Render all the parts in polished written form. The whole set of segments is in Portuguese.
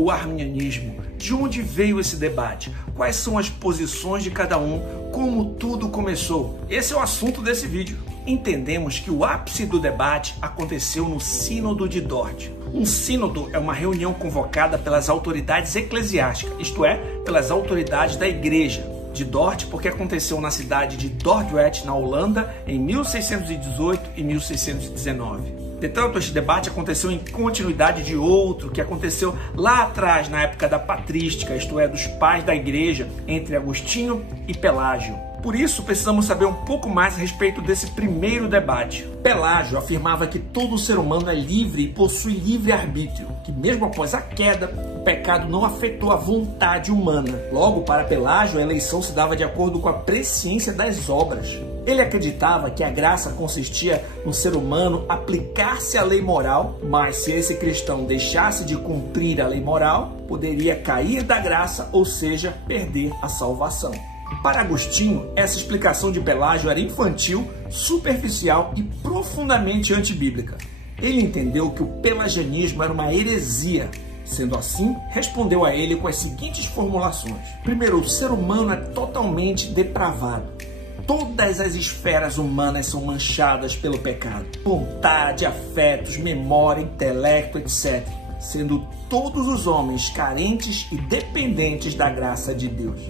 o arminianismo? De onde veio esse debate? Quais são as posições de cada um? Como tudo começou? Esse é o assunto desse vídeo. Entendemos que o ápice do debate aconteceu no Sínodo de Dort. Um sínodo é uma reunião convocada pelas autoridades eclesiásticas, isto é, pelas autoridades da igreja. De Dort, porque aconteceu na cidade de Dordrecht, na Holanda, em 1618 e 1619. Portanto, este debate aconteceu em continuidade de outro que aconteceu lá atrás, na época da patrística, isto é, dos pais da igreja, entre Agostinho e Pelágio. Por isso, precisamos saber um pouco mais a respeito desse primeiro debate. Pelágio afirmava que todo ser humano é livre e possui livre-arbítrio, que mesmo após a queda, o pecado não afetou a vontade humana. Logo, para Pelágio, a eleição se dava de acordo com a presciência das obras. Ele acreditava que a graça consistia no ser humano aplicar-se à lei moral, mas se esse cristão deixasse de cumprir a lei moral, poderia cair da graça, ou seja, perder a salvação. Para Agostinho, essa explicação de Pelágio era infantil, superficial e profundamente antibíblica. Ele entendeu que o pelagianismo era uma heresia. Sendo assim, respondeu a ele com as seguintes formulações. Primeiro, o ser humano é totalmente depravado. Todas as esferas humanas são manchadas pelo pecado. Vontade, afetos, memória, intelecto, etc. Sendo todos os homens carentes e dependentes da graça de Deus.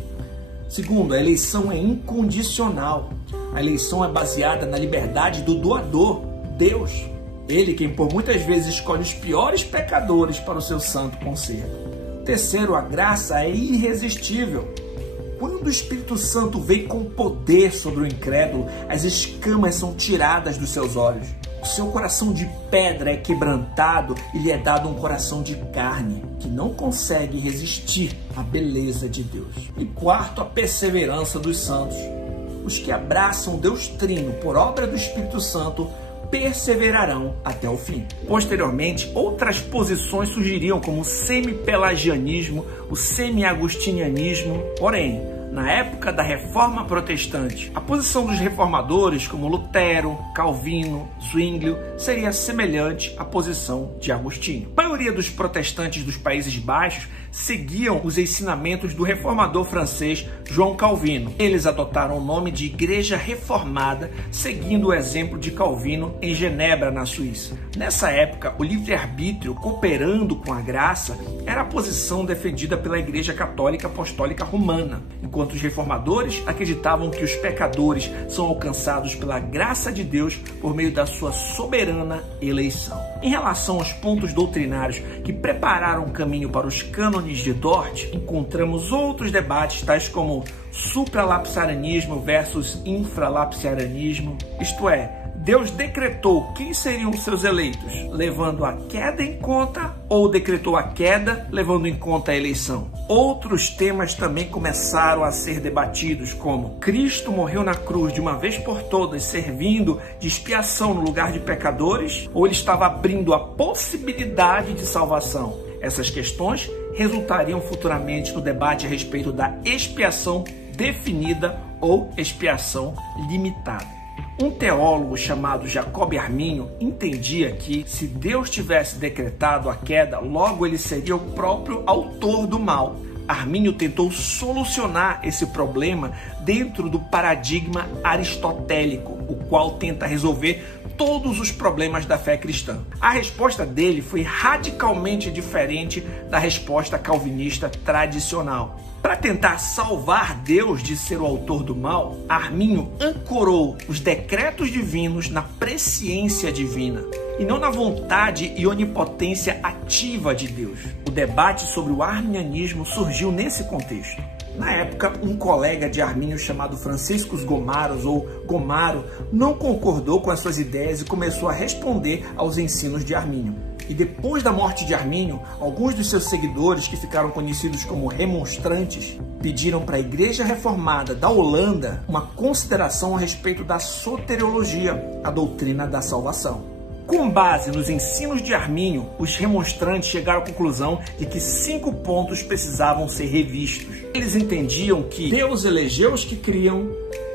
Segundo, a eleição é incondicional. A eleição é baseada na liberdade do doador, Deus. Ele quem por muitas vezes escolhe os piores pecadores para o seu santo conserto. Terceiro, a graça é irresistível. Quando o Espírito Santo vem com poder sobre o incrédulo, as escamas são tiradas dos seus olhos. O seu coração de pedra é quebrantado e lhe é dado um coração de carne, que não consegue resistir à beleza de Deus. E quarto, a perseverança dos santos. Os que abraçam Deus Trino por obra do Espírito Santo perseverarão até o fim. Posteriormente, outras posições surgiriam como o semi-pelagianismo, o semi-agostinianismo. Porém, na época da Reforma Protestante, a posição dos reformadores como Lutero, Calvino, Zwinglio seria semelhante à posição de Agostinho. A maioria dos protestantes dos Países Baixos seguiam os ensinamentos do reformador francês João Calvino. Eles adotaram o nome de Igreja Reformada, seguindo o exemplo de Calvino em Genebra, na Suíça. Nessa época, o livre-arbítrio, cooperando com a graça, era a posição defendida pela Igreja Católica Apostólica Romana, enquanto os reformadores acreditavam que os pecadores são alcançados pela graça de Deus por meio da sua soberana eleição. Em relação aos pontos doutrinários que prepararam o caminho para os cânones de Dort, encontramos outros debates, tais como supralapsarianismo versus infralapsarianismo, isto é, Deus decretou quem seriam seus eleitos, levando a queda em conta, ou decretou a queda, levando em conta a eleição. Outros temas também começaram a ser debatidos, como Cristo morreu na cruz de uma vez por todas, servindo de expiação no lugar de pecadores, ou ele estava abrindo a possibilidade de salvação. Essas questões resultariam futuramente no debate a respeito da expiação definida ou expiação limitada. Um teólogo chamado Jacob Arminio entendia que, se Deus tivesse decretado a queda, logo ele seria o próprio autor do mal. Arminio tentou solucionar esse problema dentro do paradigma aristotélico, o qual tenta resolver todos os problemas da fé cristã. A resposta dele foi radicalmente diferente da resposta calvinista tradicional. Para tentar salvar Deus de ser o autor do mal, Arminio ancorou os decretos divinos na presciência divina e não na vontade e onipotência ativa de Deus. O debate sobre o arminianismo surgiu nesse contexto. Na época, um colega de Arminio chamado Franciscus Gomarus, ou Gomaro, não concordou com as suas ideias e começou a responder aos ensinos de Arminio. E depois da morte de Arminio, alguns dos seus seguidores, que ficaram conhecidos como remonstrantes, pediram para a Igreja Reformada da Holanda uma consideração a respeito da soteriologia, a doutrina da salvação. Com base nos ensinos de Arminio, os remonstrantes chegaram à conclusão de que 5 pontos precisavam ser revistos. Eles entendiam que Deus elegeu os que criam,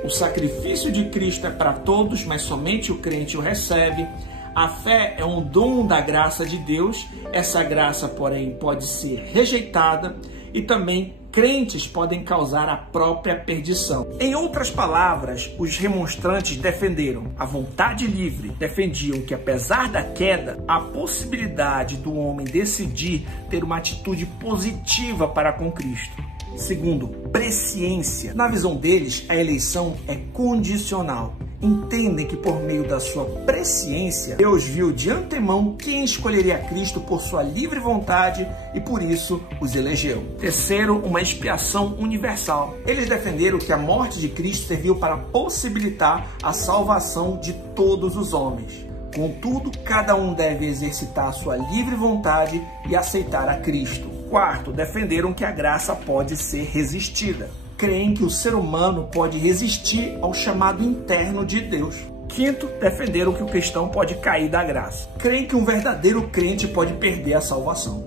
o sacrifício de Cristo é para todos, mas somente o crente o recebe, A fé é um dom da graça de Deus. Essa graça, porém, pode ser rejeitada e também crentes podem causar a própria perdição. Em outras palavras, os remonstrantes defenderam a vontade livre, defendiam que apesar da queda, a possibilidade do homem decidir ter uma atitude positiva para com Cristo. Segundo, presciência. Na visão deles, a eleição é condicional. Entendem que por meio da sua presciência, Deus viu de antemão quem escolheria Cristo por sua livre vontade e por isso os elegeu. Terceiro, uma expiação universal. Eles defenderam que a morte de Cristo serviu para possibilitar a salvação de todos os homens. Contudo, cada um deve exercitar a sua livre vontade e aceitar a Cristo. Quarto, defenderam que a graça pode ser resistida. Creem que o ser humano pode resistir ao chamado interno de Deus. Quinto, defenderam que o cristão pode cair da graça. Creem que um verdadeiro crente pode perder a salvação.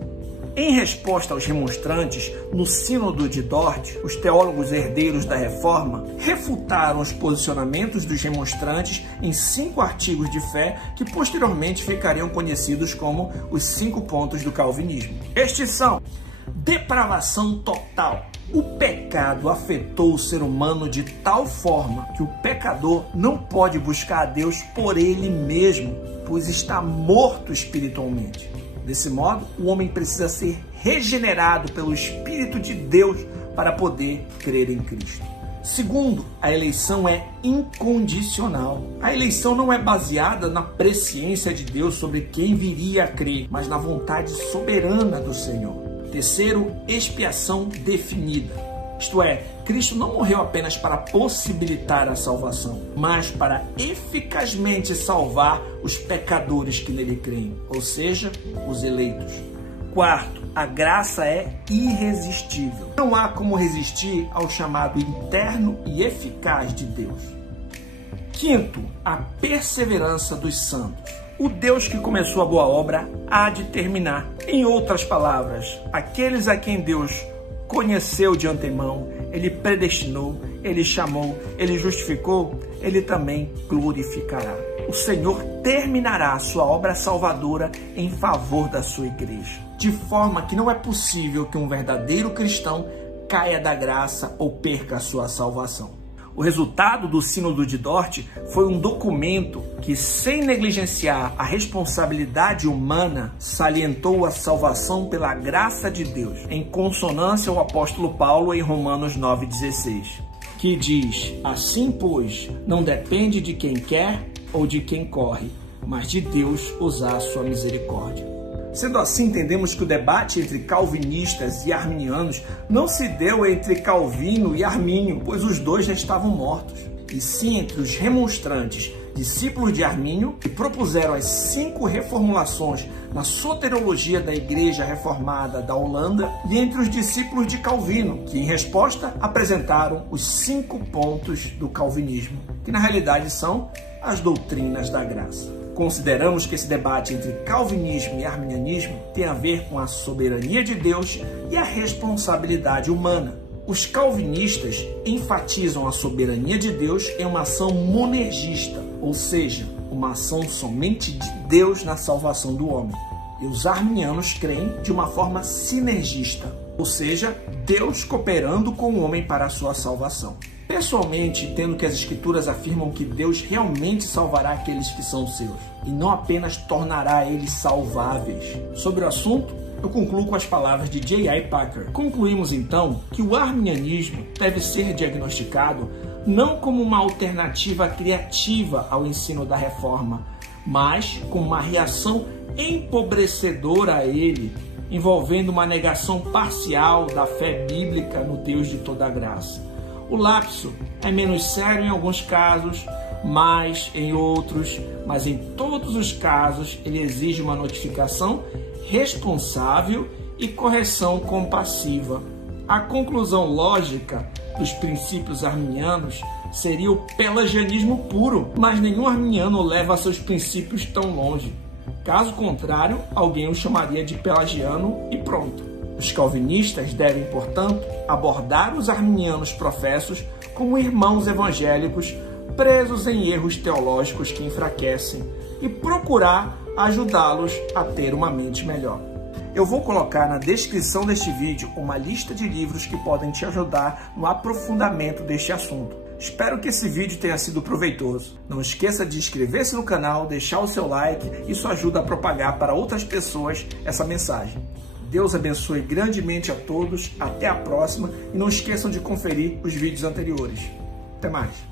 Em resposta aos remonstrantes, no Sínodo de Dort, os teólogos herdeiros da Reforma refutaram os posicionamentos dos remonstrantes em 5 artigos de fé que posteriormente ficariam conhecidos como os 5 pontos do calvinismo. Estes são: depravação total. O pecado afetou o ser humano de tal forma que o pecador não pode buscar a Deus por ele mesmo, pois está morto espiritualmente. Desse modo, o homem precisa ser regenerado pelo Espírito de Deus para poder crer em Cristo. Segundo, a eleição é incondicional. A eleição não é baseada na presciência de Deus sobre quem viria a crer, mas na vontade soberana do Senhor. Terceiro, expiação definida. Isto é, Cristo não morreu apenas para possibilitar a salvação, mas para eficazmente salvar os pecadores que nele creem, ou seja, os eleitos. Quarto, a graça é irresistível. Não há como resistir ao chamado interno e eficaz de Deus. Quinto, a perseverança dos santos. O Deus que começou a boa obra há de terminar. Em outras palavras, aqueles a quem Deus conheceu de antemão, Ele predestinou, Ele chamou, Ele justificou, Ele também glorificará. O Senhor terminará a sua obra salvadora em favor da sua igreja, de forma que não é possível que um verdadeiro cristão caia da graça ou perca a sua salvação. O resultado do Sínodo de Dort foi um documento que, sem negligenciar a responsabilidade humana, salientou a salvação pela graça de Deus, em consonância ao apóstolo Paulo em Romanos 9,16, que diz: assim, pois, não depende de quem quer ou de quem corre, mas de Deus usar a sua misericórdia. Sendo assim, entendemos que o debate entre calvinistas e arminianos não se deu entre Calvino e Armínio, pois os dois já estavam mortos, e sim entre os remonstrantes, discípulos de Armínio, que propuseram as 5 reformulações na soteriologia da Igreja Reformada da Holanda, e entre os discípulos de Calvino, que em resposta apresentaram os 5 pontos do calvinismo, que na realidade são as doutrinas da graça. Consideramos que esse debate entre calvinismo e arminianismo tem a ver com a soberania de Deus e a responsabilidade humana. Os calvinistas enfatizam a soberania de Deus em uma ação monergista, ou seja, uma ação somente de Deus na salvação do homem. E os arminianos creem de uma forma sinergista, ou seja, Deus cooperando com o homem para a sua salvação. Pessoalmente, entendo que as Escrituras afirmam que Deus realmente salvará aqueles que são seus, e não apenas tornará eles salváveis. Sobre o assunto, eu concluo com as palavras de J.I. Packer. Concluímos então que o arminianismo deve ser diagnosticado não como uma alternativa criativa ao ensino da Reforma, mas como uma reação empobrecedora a ele, envolvendo uma negação parcial da fé bíblica no Deus de toda a graça. O lapso é menos sério em alguns casos, mais em outros, mas em todos os casos ele exige uma notificação responsável e correção compassiva. A conclusão lógica dos princípios arminianos seria o pelagianismo puro, mas nenhum arminiano leva seus princípios tão longe. Caso contrário, alguém o chamaria de pelagiano e pronto. Os calvinistas devem, portanto, abordar os arminianos professos como irmãos evangélicos presos em erros teológicos que enfraquecem, e procurar ajudá-los a ter uma mente melhor. Eu vou colocar na descrição deste vídeo uma lista de livros que podem te ajudar no aprofundamento deste assunto. Espero que esse vídeo tenha sido proveitoso. Não esqueça de inscrever-se no canal, deixar o seu like, isso ajuda a propagar para outras pessoas essa mensagem. Deus abençoe grandemente a todos, até a próxima e não esqueçam de conferir os vídeos anteriores. Até mais!